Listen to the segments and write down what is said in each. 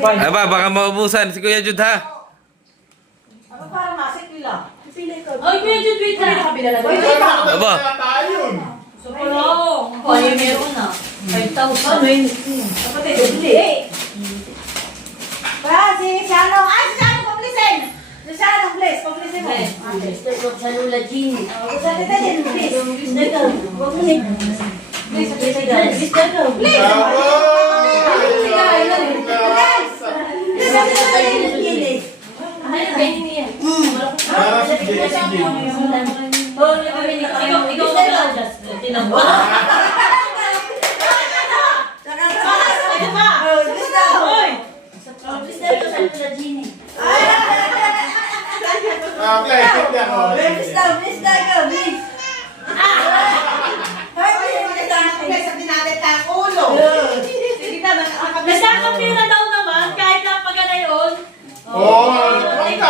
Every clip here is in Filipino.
Aba, baka maubusan si Kuya Jud ha. Ano para masik nila? Oy, Kuya Jud, wait lang. Aba. So, palong. Ay, meron na. 5,000. Kapatid, bili. Ba, si Shanong. Ay, si Shanong, pabilisin. Si Shanong, please. Pabilisin mo. Sa Lula Gini. Sa tita din, please. Please, Nagkakapira daw naman, kahit napagana yun. Thank you.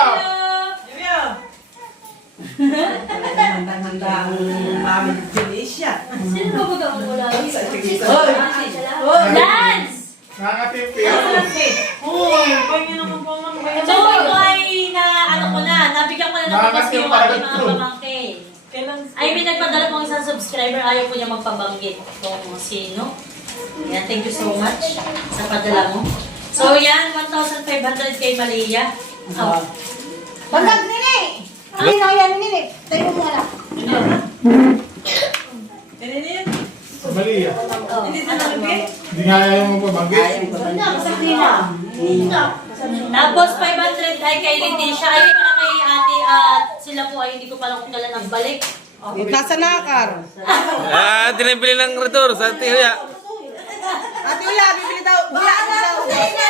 Handa ang mami Felicia. Sino ba mag-aong wala? Hoy! Lance! So, ito ay na, ano ko na, nabigyan ko na ng tapos yung aking mga pamangkin. Ay, may nagpadala pong isang subscriber, ayaw ko niya magpabanggit kung sino. Yan, thank you so much sa padala mo. So, yan, 1,500 kay Malia. Oh. Bandag nini! Ay, yan nini. Tayo mo nga lang. Mali ah. Hindi na nalagay? Hindi nga ayaw mo pa banggit. Tapos 500 ay kay Leticia. Ay, hindi ko na kay ate at sila po ay hindi ko pala kung kailan nagbalik. Nasa nakar. Ah, tinibili ng retor sa Tihuya. Ate Ula, bibili daw. Wala Wala daw. ko sa inyo.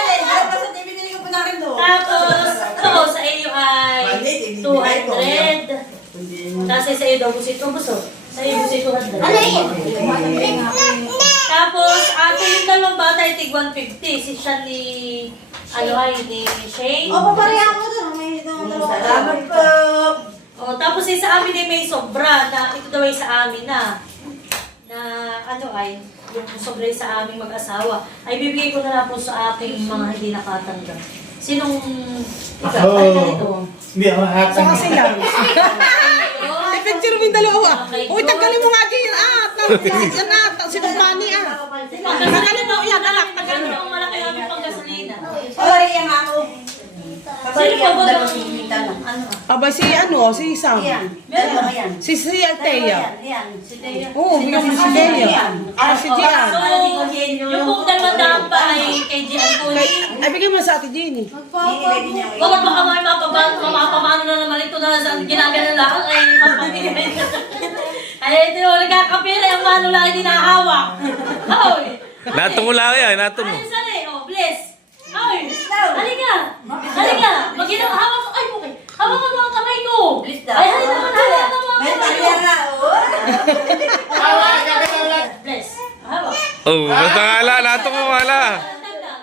Basta binili ko pa na rin doon. Tapos, ito sa iyo ay 200. Kasi sa iyo daw gusto ito gusto. Sa iyo gusto 200. Tapos, ate yung dalawang bata ay tig 150. Si siya ni, ano ay, ni Shane. O, papareha mo doon. May salamat po. O, tapos sa amin ay may sobra na ito daw ay sa amin na ano ay, yung sobra ay sa aming mag-asawa. Ay bibigay ko na lang po sa aking mga hindi nakatanggap. Sinong ikaw? Ay, ganito. Hindi ako nakatang. Saka sila. Picture mo yung dalawa. Uy, tanggalin mo nga dyan. Yan na. Sinumpani Tanggalin mo yan, anak. Tanggalin mo ang malaki namin pang gasolina. Sorry, yan ako. Sino pa ba daw? Ano? Aba si Sam. Si Althea. Si Dea. Oo, bigyan mo si Dea. Si Gian. So, yung pong dalawang pa ay kay Gian Puli. Ay, bigyan mo sa Ate Jenny. Bakit baka may mapapamano na naman ito na ginagano lang ay mapapamigay. Ay, ito yung nagkakapira yung mano lang hindi nakahawak. Hoy! Natong ula yan, natong. Ay, sali. Oh, bless. Hoy! Halika! Halika! Mag-inang hawak ko. Ay, okay. Hawak ko mga kamay ko. Ay, halika naman. Hawak ko mga kamay ko. Bless. Hawak. Oh, basta nga ala, natong mo ala.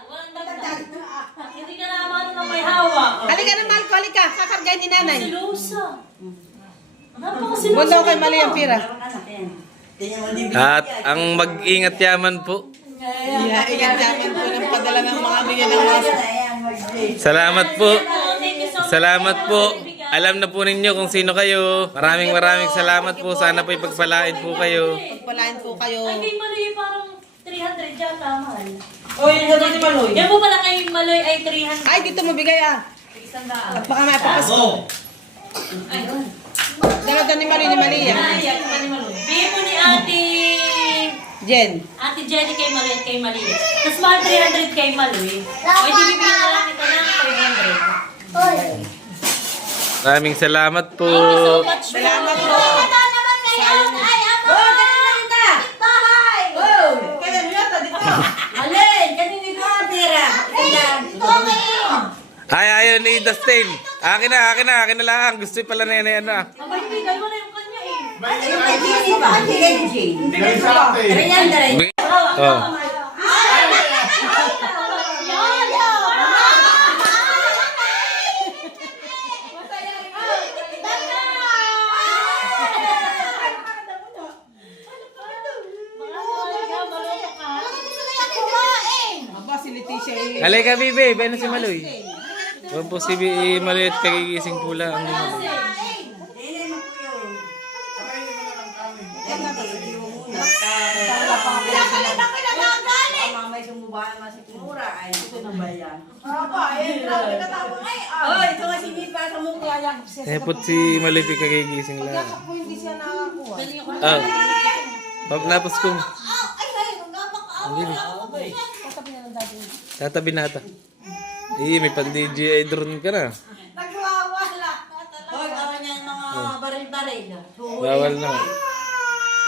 Walang dagdag. Hindi ka naman nang may hawak. Halika na, Malco. Halika. Kakargahin ni nanay. Silusa. Napakasilusa. Bundo kay Mali ang pira. At ang mag-ingat yaman po. Ingat yaman po ng padala ng mga bigyan ng mga. Salamat po. Thank you so much. Salamat po. Alam na po ninyo kung sino kayo. Maraming salamat po. Sana po ipagpalain po kayo. Pagpalain po kayo. Ay, kay Maloy parang 300 yata, mahal. Oy, yung ni Maloy. Yan po pala kay Maloy ay 300. Ay, dito mo bigay At baka may papasko. Ayun. Dala ni Mali ni Malia. Bigyan mo ni Ate Jen. Jenny kay Maloy at kay Maloy. Tapos mahal 300 kay Maloy. O, hindi bibigyan na lang ito ng 300. Maraming salamat po. Thank you so much. Salamat po. Alin, kanina ko tira. Ay, ayaw ni Dustin. Akin na lang. Gusto pala na yan na. Abay, hindi dalawa na yung kanya eh. Yung kay Jenny pa. Kay Jenny. Galing sa atin. Oh. Aba, si Leticia Halika, Bibi. Bayan na si Maloy. Huwag po si Maloy at kagigising po lang. Mamay sumubahan na si Kumura. Ay, ito na ba yan? Ito nga si Bipa sa mukha yan. Kaya po si Maloy po kagigising lang. Hindi siya nakakuha. Ah. Pagkatapos ko. Tatabi na ata. May pang-DJI drone ka na. Nagwawala. Hoy, bawal niya yung mga baril-baril. Bawal na.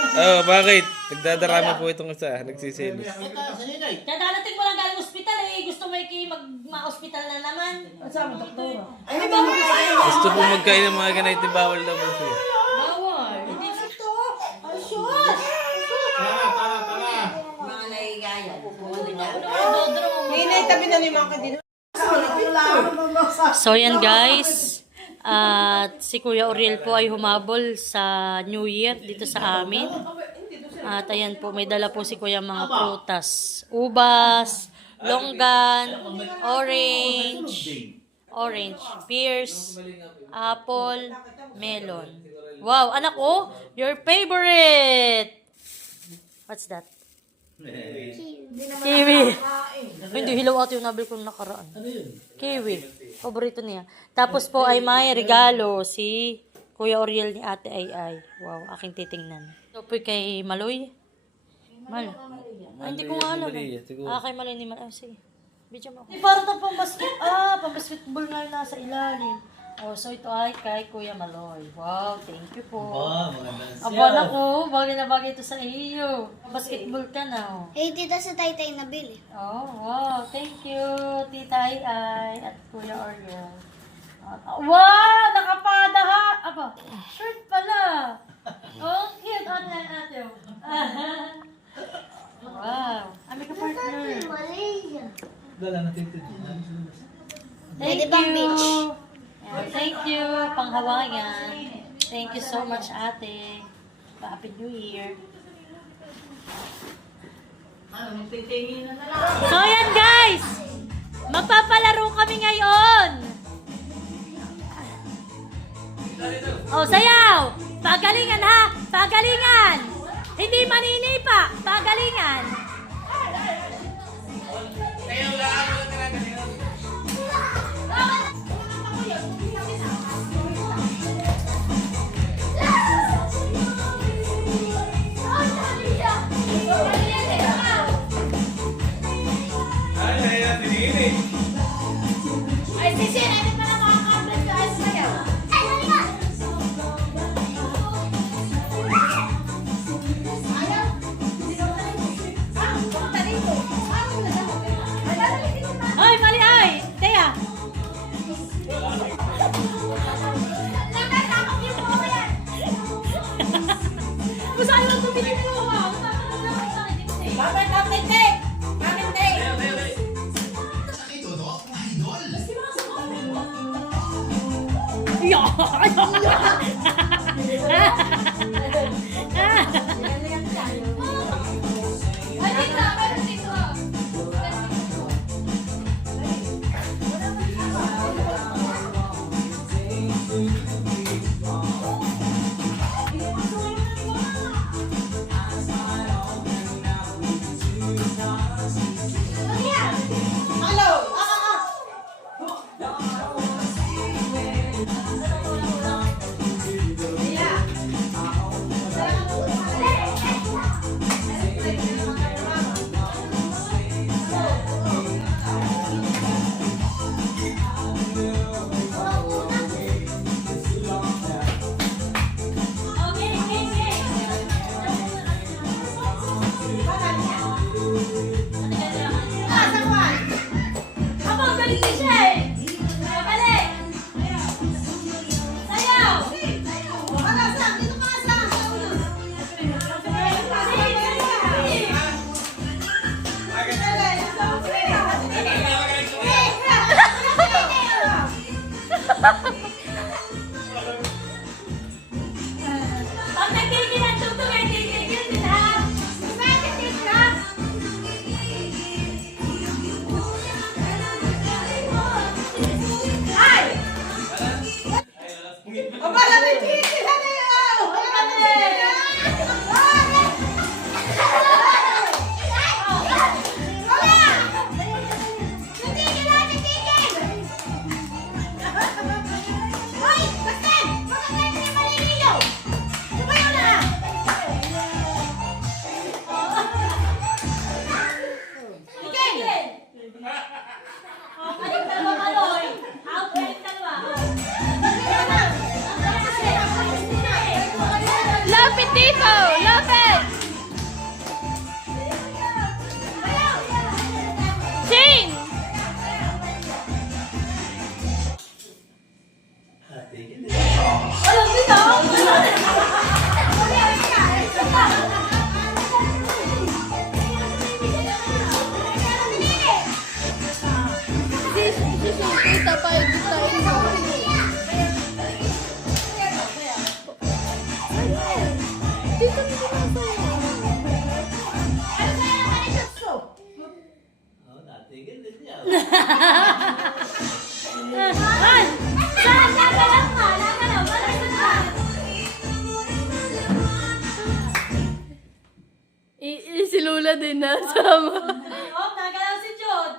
Oh, bakit? Nagdadarama po itong isa. Nagsiselos. Kaya darating mo lang galing ospital eh. Gusto mo ma-hospital na naman. Gusto po magkain ng mga ganito. Bawal daw po siya. Bawal. Hindi gusto. Mga naigaya. Hinay, tabi na ni Maka din. So yan guys. At si Kuya Oriel po ay humabol sa New Year dito sa amin. At ayan po, may dala po si Kuya mga prutas. Ubas, longgan, orange, pears, apple, melon. Wow, anak ko, your favorite! What's that? Kiwi. Hindi, hilaw ate yung nabil ko nakaraan. Kiwi. Paborito niya. Tapos po ay may regalo si Kuya Oriel ni Ate Ay. Wow, aking titingnan. Ito po kay Maloy. Ay, hindi ko nga alam. Kay Maloy ni Maloy. Sige. Video mo. Parang ito pang-basketball nga yung nasa ilalim. Oh, so ito ay kay Kuya Maloy. Wow, thank you po. Aba na ko, bagay na bagay ito sa iyo. Basketball ka na. Oh. Eh, tita sa Taytay nabili. Oh, wow. Thank you, Tita Ay at Kuya Oriel. Wow! Nakapada ha! Aba, shirt pala. Oh, cute. Ate. Wow. Ami ka partner. Pwede bang beach? Yeah, thank you, panghawayan. Thank you so much, ate. Happy New Year. So yan guys! Magpapalaro kami ngayon! Oh, sayaw! Pagalingan ha! Pagalingan! Hindi maninipa! Pagalingan! Ay, sisi, natin pa na makakablas ka as mayaw. Ay, halika! Ayaw! Punta dito. Ay, mali ay! Teya! Nagkakakap yung mga yan! Gusto ayaw ang tumili mo! Bakit kapite? Kapite? Ay, dito! Meron dito! Ay! Saan? Nagalaw ka! Nagalaw! Balik ka! Si Lula din na sama. Oh, nagalaw si Jod!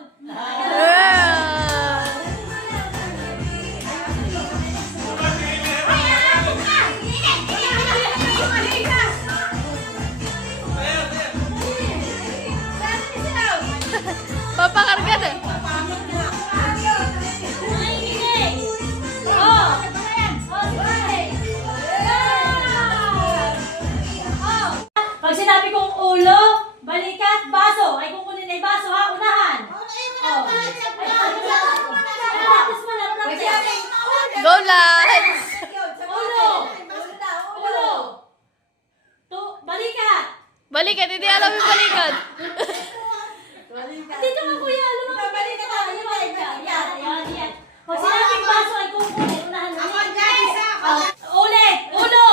Papakarga na. Ay, hindi! Oh! Oh! Pag sinabi kong ulo, balikat, baso, ay kukunin na yung baso ha, unahan. Oh. Practice mo na, practice. Go lahat. Ulo! Ulo! Balikat! Balikan, hindi alam yung balikan. Dito ka kuya, alam mo. Balikat ka, yan. Pag sinabing baso, ay kukunin, unahan na. Ulit! Ulo!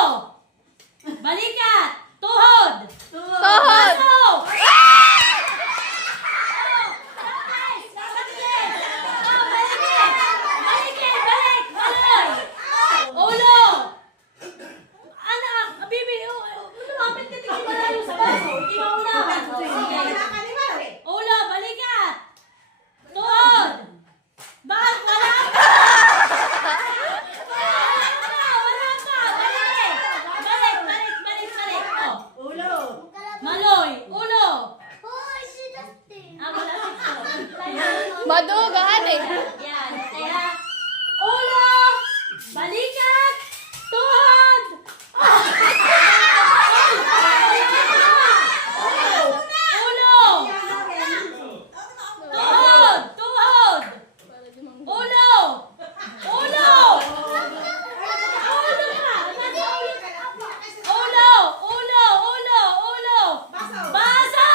Balikat! Tuhod! Tuhod. Baso! Ulo! Anak! Bibi! Lumapit ka tingin malayo sa baso. Hindi maunahan. Ulo! Balikat! Tuhod! Bakit? Wala pa! Wala pa! Balik! Oh. Maloy! Ulo! Malapit ko. Madugaan eh. Yan. Kaya, ulo! Balikat! Tuhod! Ulo! Tuhod! Tuhod! Ulo! Ulo! Ulo ka! Ulo! Ulo! Baso!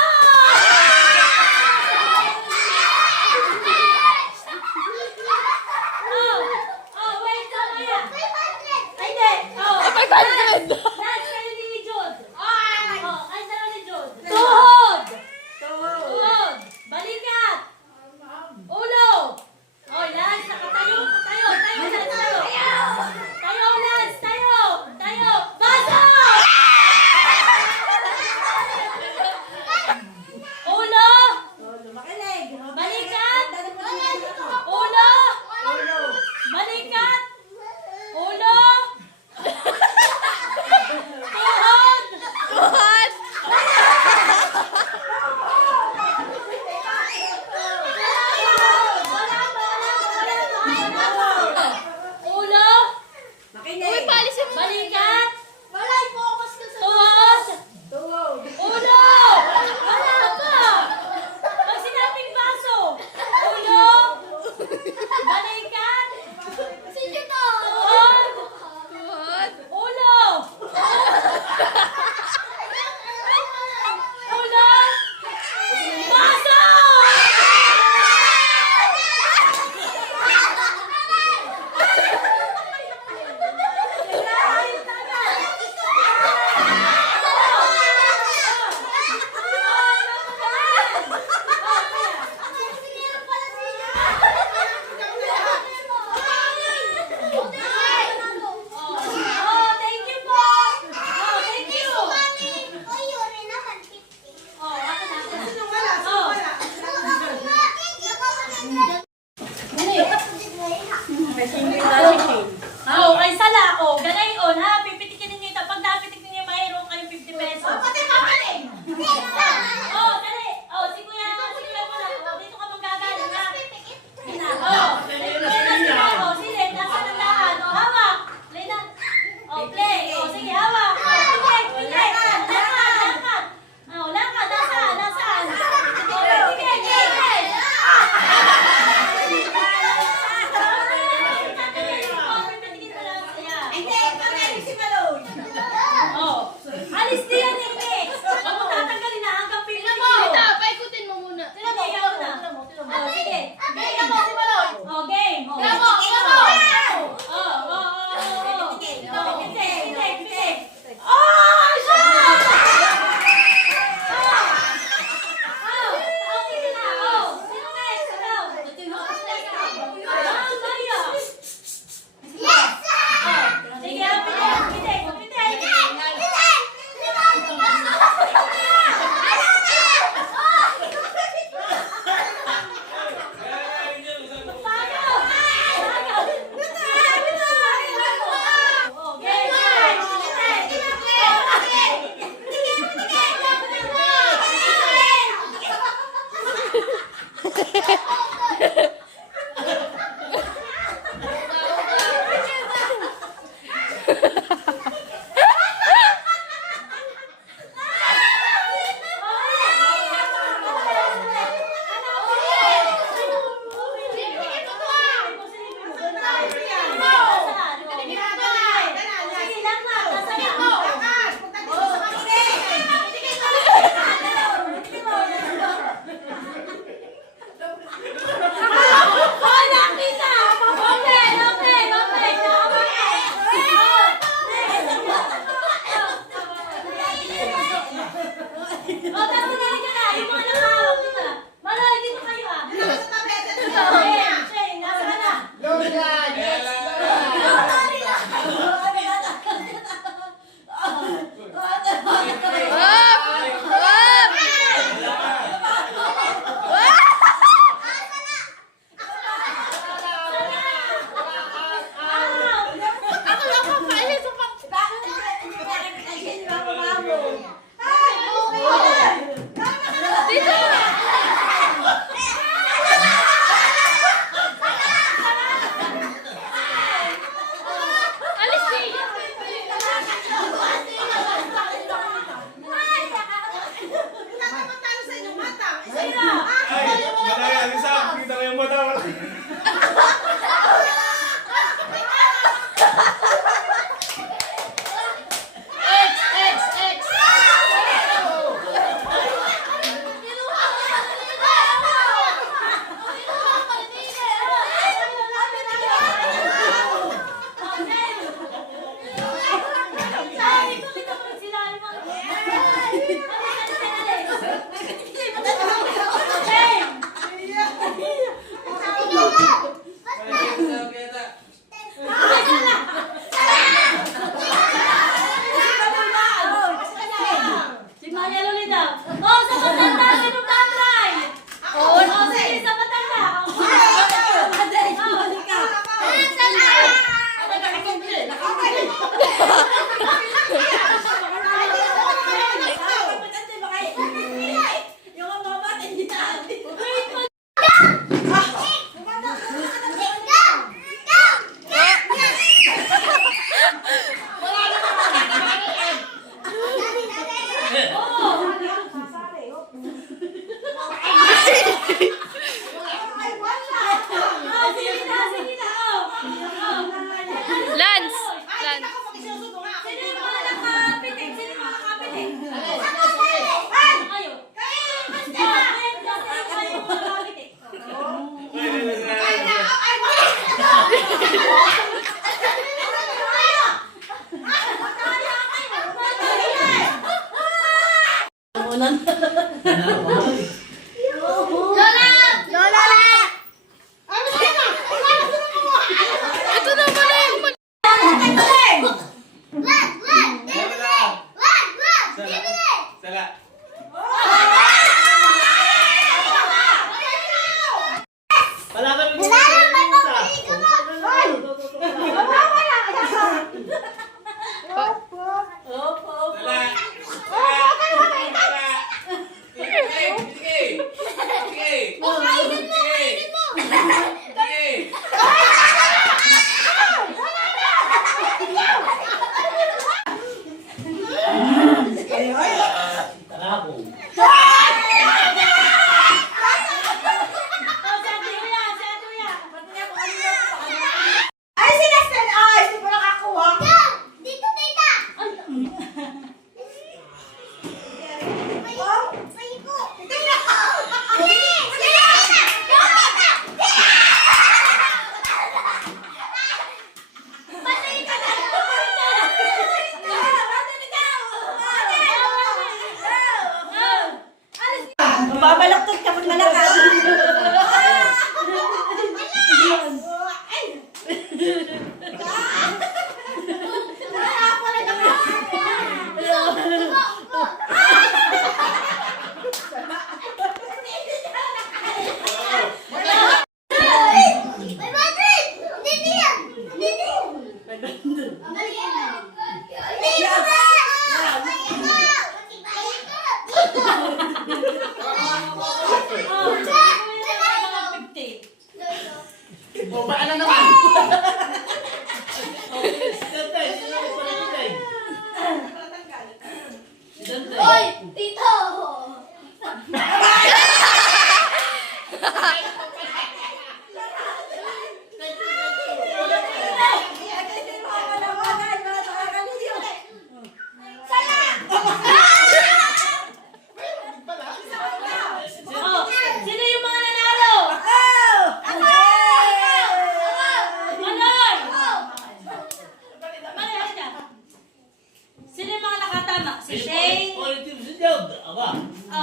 Lance!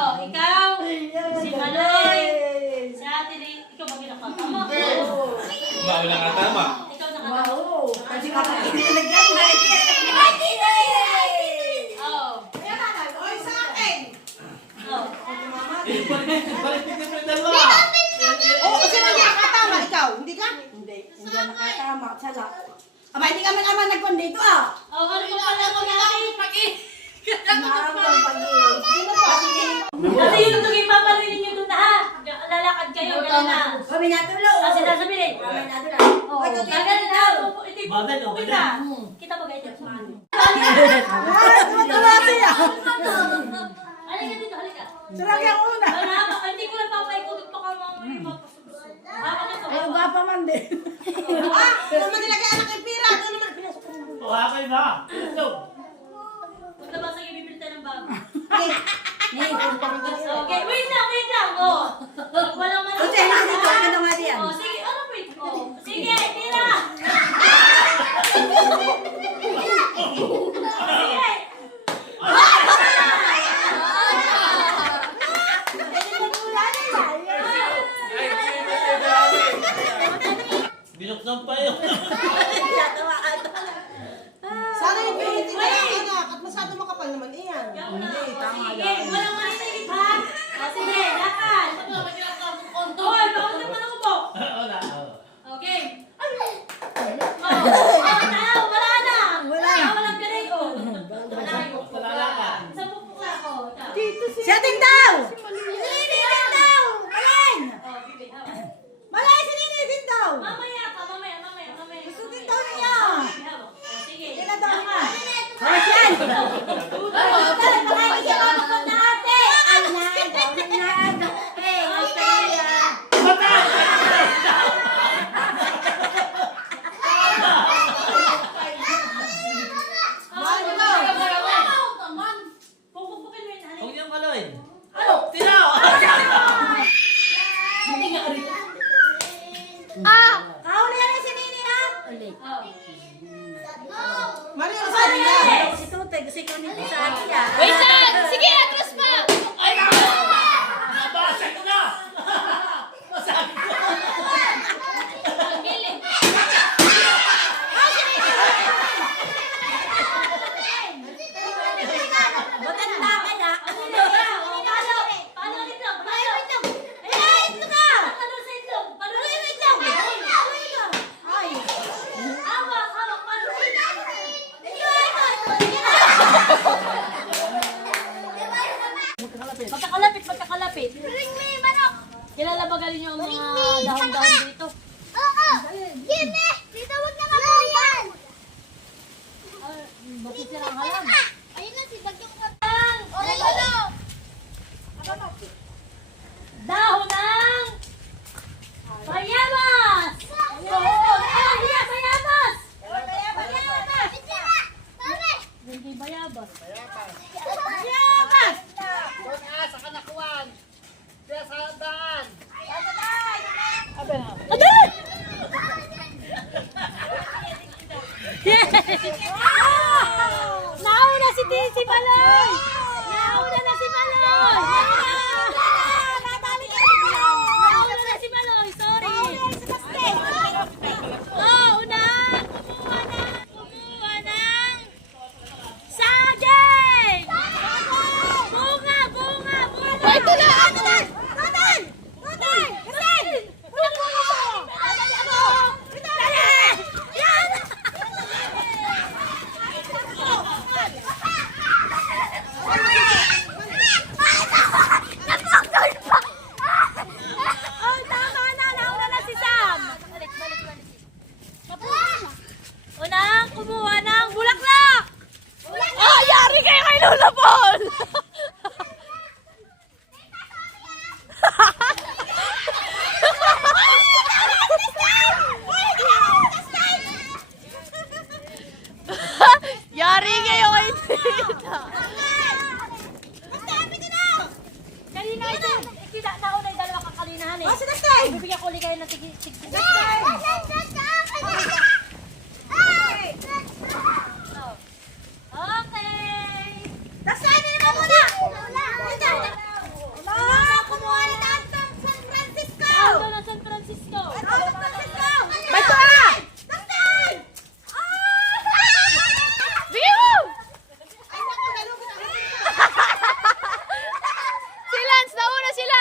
Oh, ikaw, si Maloy, si Ate Lee, ikaw ba kinakatama? Ba, wala nga tama. Ikaw nakatama. Kasi kapatid na nagdamay. Oh. Oy, sa akin! Oh. Oh, kasi hindi nakatama ikaw. Hindi ka? Hindi nakatama. Sala. Aba, hindi ka man nagkon dito ah. Oh, ano pa pala ko natin? Maraming pag-i. Kasi yung tugin paparinig nyo doon na ha. Lalakad kayo, gano'n na. Kami natulog. Kasi sasabihin. Kami natulog. Oh, gagal na. Babel, okay na. Kita ba ganyan? Tuwa siya. Halika dito, halika. Sarap yung una. Hindi ko lang papaikutot pa ka mga Ay, gwapa man din. Ah, kung manilagay anak yung pira, doon naman. Okay na. Punta ba sa ibibili tayo ng bago? Ni, Okay, wait lang. Oh. Walang manok. Uche, hindi dito. Ano nga diyan? Oh, sige, ano wait? Oh, sige, tira. Sige. Binuksan pa yun. Sana yung pinitin na lang anak at masyado makapal naman iyan. Sige, walang manitigit ha. Oh, sige, lakad. Hoy, bakit naman ako po? Okay. Wala na. Walang galing. Oh. Wala ka. Sa pupukla ko. Si Ating daw! Sinini din daw! Alin! Oh, bibi, hawak. Malay, sinini din daw! Mamaya ka, mamaya. Gusto din daw niya! Hawak. Oh, sige. Sila daw niya! Lakad. Marcian! Pupupukin mo yun, honey. Huwag niyong kaloy. Kauli yan si Nini ha? Oh. Mario, sabi niya. Si Tutay, kasi ko nito sa akin yan. Wait lang! Sige, atras pa! Nabasa ko na! Masabi ko. Maganda ka na. Paano ulit lang? Paano sa itlog? Paano sa itlog? Ay! Hawak, paano? Magkakalapit. Kilala ba galing yung mga dahon-dahon dito? Bakit sila ang halam? Dahon ng bayabas! Oo! Ayun, bayabas! Yan kay bayabas. Nauna si Baloy! Nauna na si Baloy! Nauna na si Baloy, sorry! Oh, unang kumuha ng saging! Bunga! Ito na! Oh, tama na! Nauna na si Sam! Unang kumuha ng bulaklak! Oh, yari kayo kay Lola Paul! Yari kayo kay Tita! Kanina ito! Nauna yung dalawa kakalinahan eh. Oh, si Dastay! Bibigyan ko ulit kayo ng tig. Okay! Nasaan na naman muna?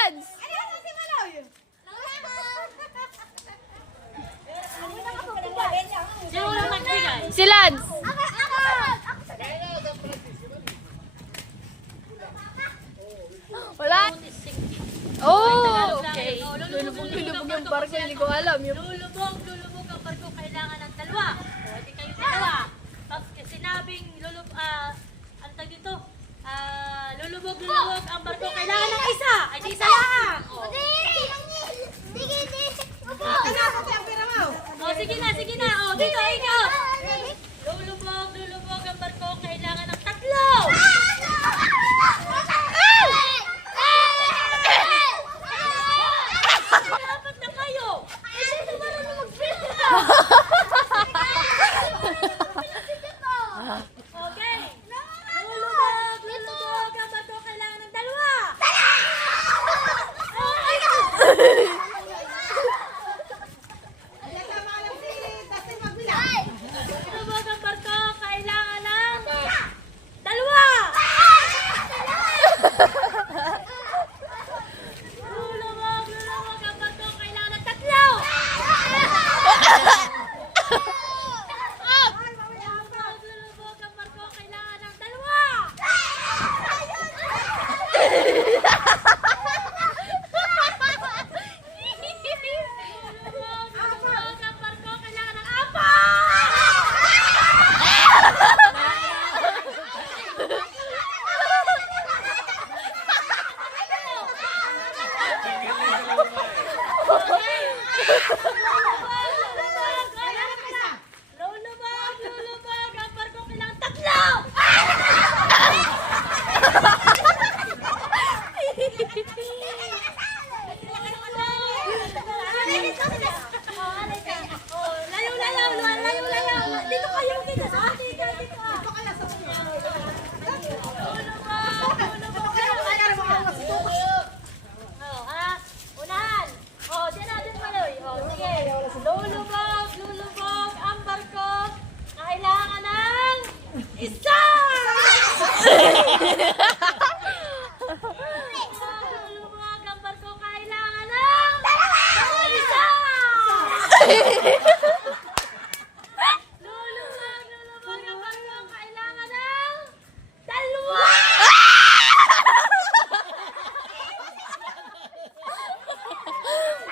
Lads! Ano yung si Maloy? Sino lang nagbigay? Si Lads! Wala? Oh, okay. Lulubog yung barko, hindi ko alam. Lulubog ang barko, kailangan ng dalawa. O, hindi kayo dalawa. Pag sinabing ang tag dito, lulubog ang barko, kailangan ng isa. Ay, di isa lang. O, sige na. O, dito, ikaw. Lulubog ang barko, kailangan ng tatlo. Dapat na kayo. Okay. Lulubog ang barko, kailangan ng dalawa. Lulubog ang barko, kailangan ng dalawa. Lulubog ang barko, kailangan ng tatlo. Lulubog ang barko, kailangan ng dalawa. Lulubog ang barko, kailangan ng Lulubog ang barko, kailangan tatlo. Layo. Dito kayo, dito sa atin. Dito ka lang sa unahan. Diyan natin Maloy. Sige. Lulubog ang barko. Kailangan ng isa! Lulubog ang barko. Kailangan ng isa! Lulubog ang barko. Kailangan ng dalawa!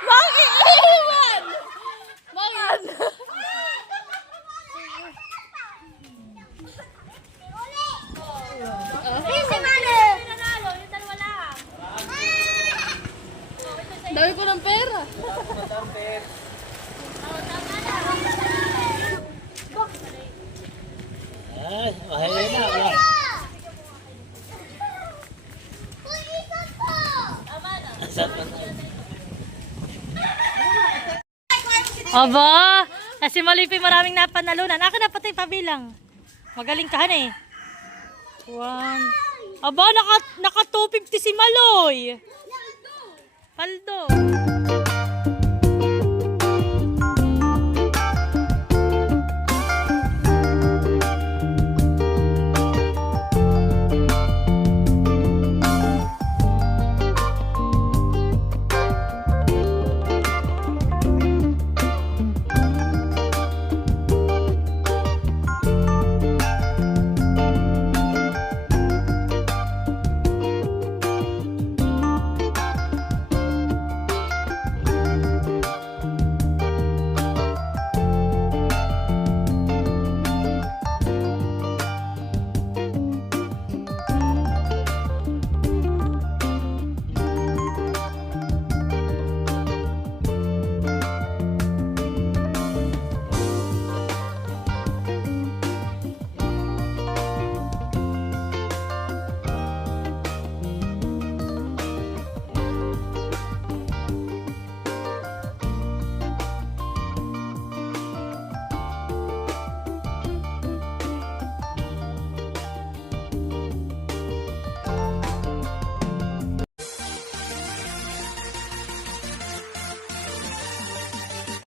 Mag-iiwan! Si Mane! Nanalo, yung dalawa lang. Dami ko ng pera. Ay, mahal na. Wala. Tama na. Saan pa tayo? Aba, kasi Maloy maraming napanalunan. Akin na pati pabilang. Magaling ka eh. 1. Aba, naka 250 si Maloy. Paldo.